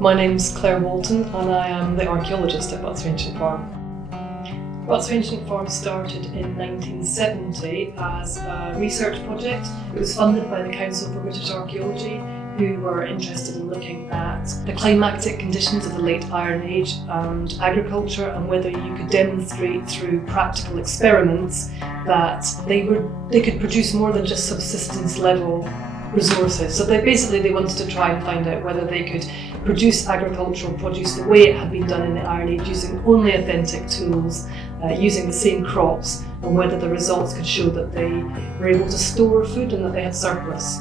My name's Claire Walton and I am the archaeologist at Butser Ancient Farm. Butser Ancient Farm started in 1970 as a research project. It was funded by the Council for British Archaeology, who were interested in looking at the climatic conditions of the late Iron Age and agriculture, and whether you could demonstrate through practical experiments that they could produce more than just subsistence level resources. So they wanted to try and find out whether they could produce agricultural produce the way it had been done in the Iron Age, using only authentic tools, using the same crops, and whether the results could show that they were able to store food and that they had surplus.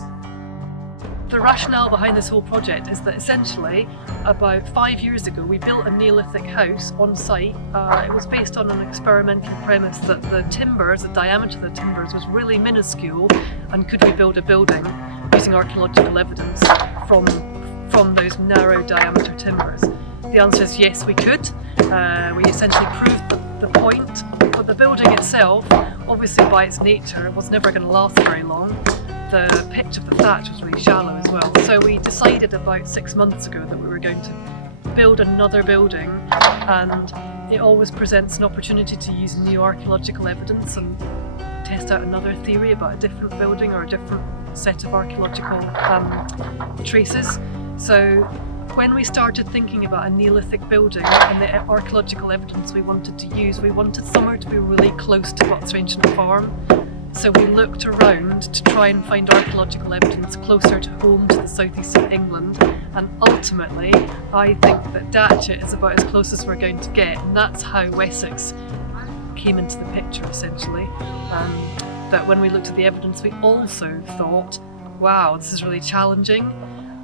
The rationale behind this whole project is that essentially about 5 years ago we built a Neolithic house on site. It was based on an experimental premise that the diameter of the timbers was really minuscule, and could we build a building using archaeological evidence from those narrow diameter timbers? The answer is yes, we could. We essentially proved the point, but the building itself, obviously by its nature, was never going to last very long. The pitch of the thatch was really shallow as well. So we decided about 6 months ago that we were going to build another building, and it always presents an opportunity to use new archaeological evidence and test out another theory about a different building or a different set of archaeological traces. So when we started thinking about a Neolithic building and the archaeological evidence we wanted to use, we wanted somewhere to be really close to Butser Ancient Farm. So we looked around to try and find archaeological evidence closer to home, to the southeast of England, and ultimately I think that Datchet is about as close as we're going to get, and that's how Wessex came into the picture essentially. That when we looked at the evidence we also thought, wow, this is really challenging.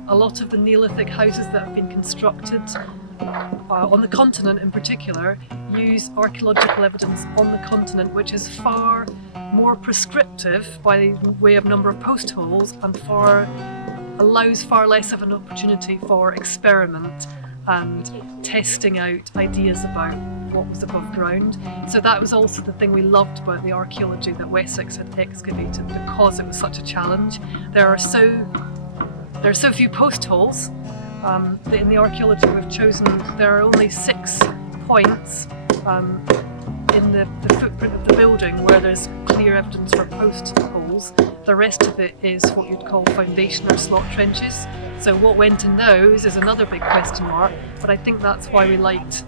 A lot of the Neolithic houses that have been constructed on the continent in particular use archaeological evidence on the continent, which is far more prescriptive by way of number of post holes, and allows far less of an opportunity for experiment and testing out ideas about what was above ground. So that was also the thing we loved about the archaeology that Wessex had excavated, because it was such a challenge. There are so few post holes that in the archaeology we've chosen. There are only 6 points in the footprint of the building where there's clear evidence for post holes. The rest of it is what you'd call foundation or slot trenches. So what went in those is another big question mark, but I think that's why we liked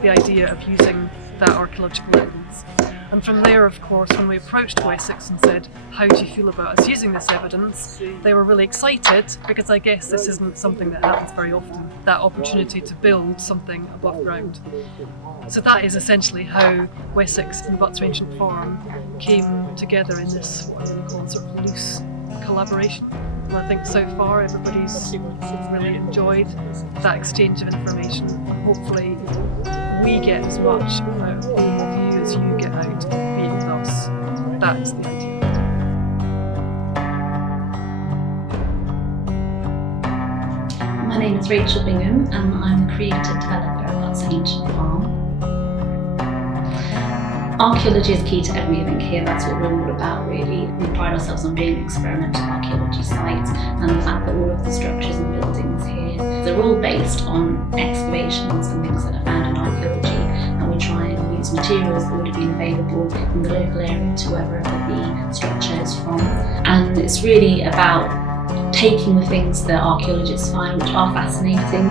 the idea of using that archaeological evidence. And from there, of course, when we approached Wessex and said, how do you feel about us using this evidence? They were really excited, because I guess this isn't something that happens very often, that opportunity to build something above ground. So that is essentially how Wessex and Butser Ancient Farm came together in this, what I would call sort of loose collaboration. And I think so far everybody's really enjoyed that exchange of information. Hopefully we get as much out of being with you as you get out of being with us. That's the idea. My name is Rachel Bingham and I'm a creative developer at Butser Ancient Farm. Archaeology is key to everything here, that's what we're all about really. We pride ourselves on being an experimental archaeology site, and the fact that all of the structures and buildings here, they're all based on excavations and things that are found in archaeology, and we try and use materials that would have been available in the local area to wherever the structure is from. And it's really about taking the things that archaeologists find which are fascinating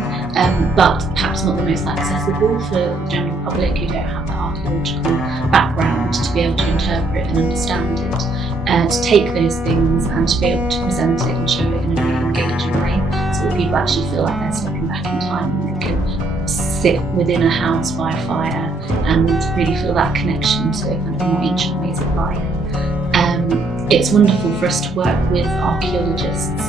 but perhaps not the most accessible for the general public who don't have that archaeological background to be able to interpret and understand it. To take those things and to be able to present it and show it in a really engaging way, so that people actually feel like they're stepping back in time and they can sit within a house by a fire and really feel that connection to kind of more ancient ways of life. It's wonderful for us to work with archaeologists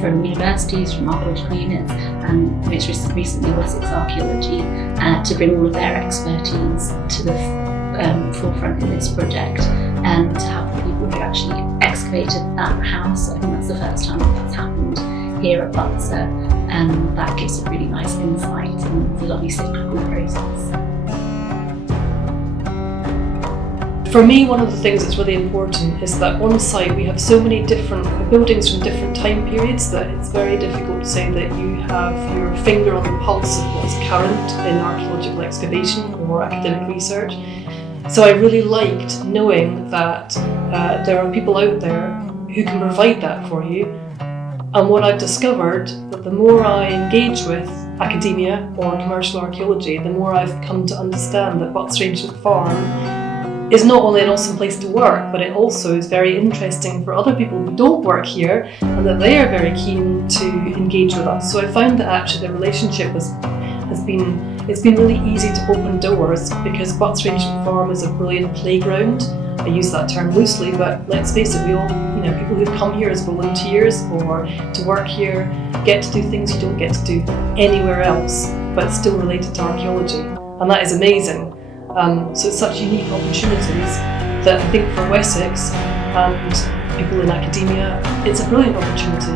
from universities, from archaeological units, and most recently Wessex Archaeology, to bring all of their expertise to the forefront in this project, and to have the people who actually excavated that house. I think that's the first time that's happened here at Butser, and that gives a really nice insight into the lovely cyclical process. For me, one of the things that's really important is that on site we have so many different buildings from different time periods that it's very difficult to say that you have your finger on the pulse of what's current in archaeological excavation or academic research. So I really liked knowing that there are people out there who can provide that for you. And what I've discovered, that the more I engage with academia or commercial archaeology, the more I've come to understand that Butser Ancient Farm is not only an awesome place to work, but it also is very interesting for other people who don't work here, and that they are very keen to engage with us. So I found that actually the relationship it's been really easy to open doors, because Butser Ancient Farm is a brilliant playground. I use that term loosely, but let's face it, we all, people who've come here as volunteers or to work here get to do things you don't get to do anywhere else, but it's still related to archaeology, and that is amazing. So it's such unique opportunities that I think for Wessex and people in academia, it's a brilliant opportunity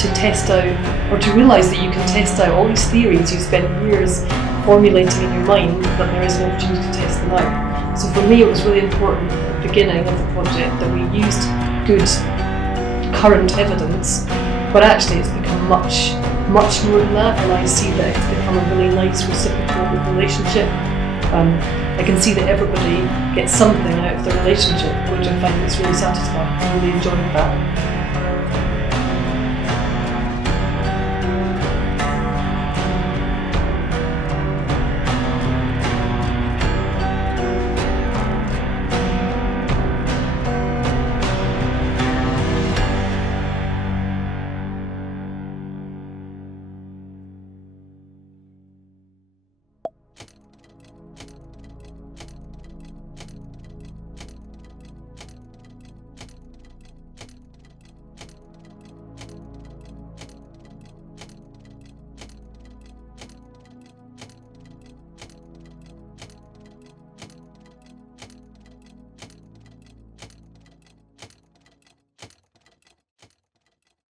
to test out, or to realise that you can test out all these theories you spent years formulating in your mind, that there is an opportunity to test them out. So for me it was really important at the beginning of the project that we used good current evidence, but actually it's become much more than that, and I see that it's become a really nice reciprocal relationship. I can see that everybody gets something out of the relationship, which I find is really satisfying. I really enjoyed that.